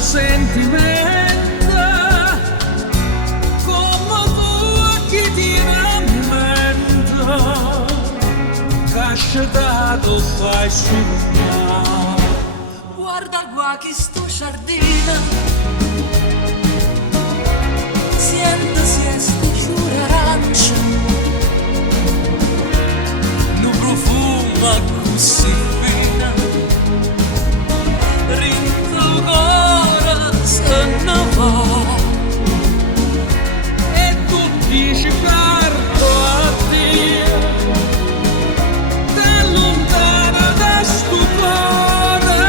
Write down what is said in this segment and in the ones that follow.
sentimento come tu che ti rammento che asciugato fai sognare. Guarda qua che sto giardino, sente se sto fiore arancia, lo profumo così fino, rinto cuore se ne va. E tu dici parto a Dio, da lontano da stupore,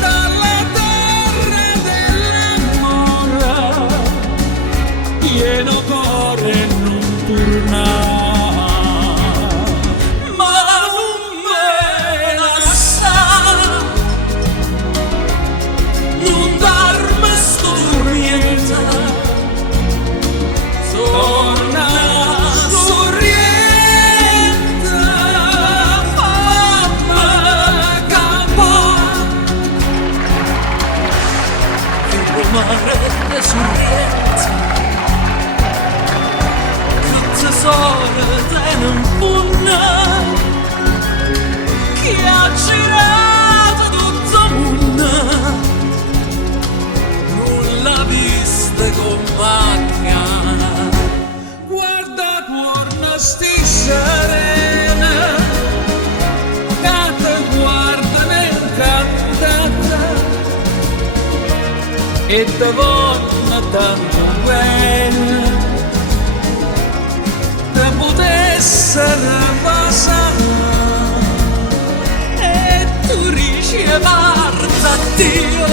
dalla terra dell'amore, pieno cuore non tornare. Mare sorriente, che tesoro tiene un pugno, che ha girato tutto il mondo, non l'ha vista con macchina. Guarda torna sti serena, che te guardano incantata e te vogliono tanto bene, te potessero passare E tu riesci a Dio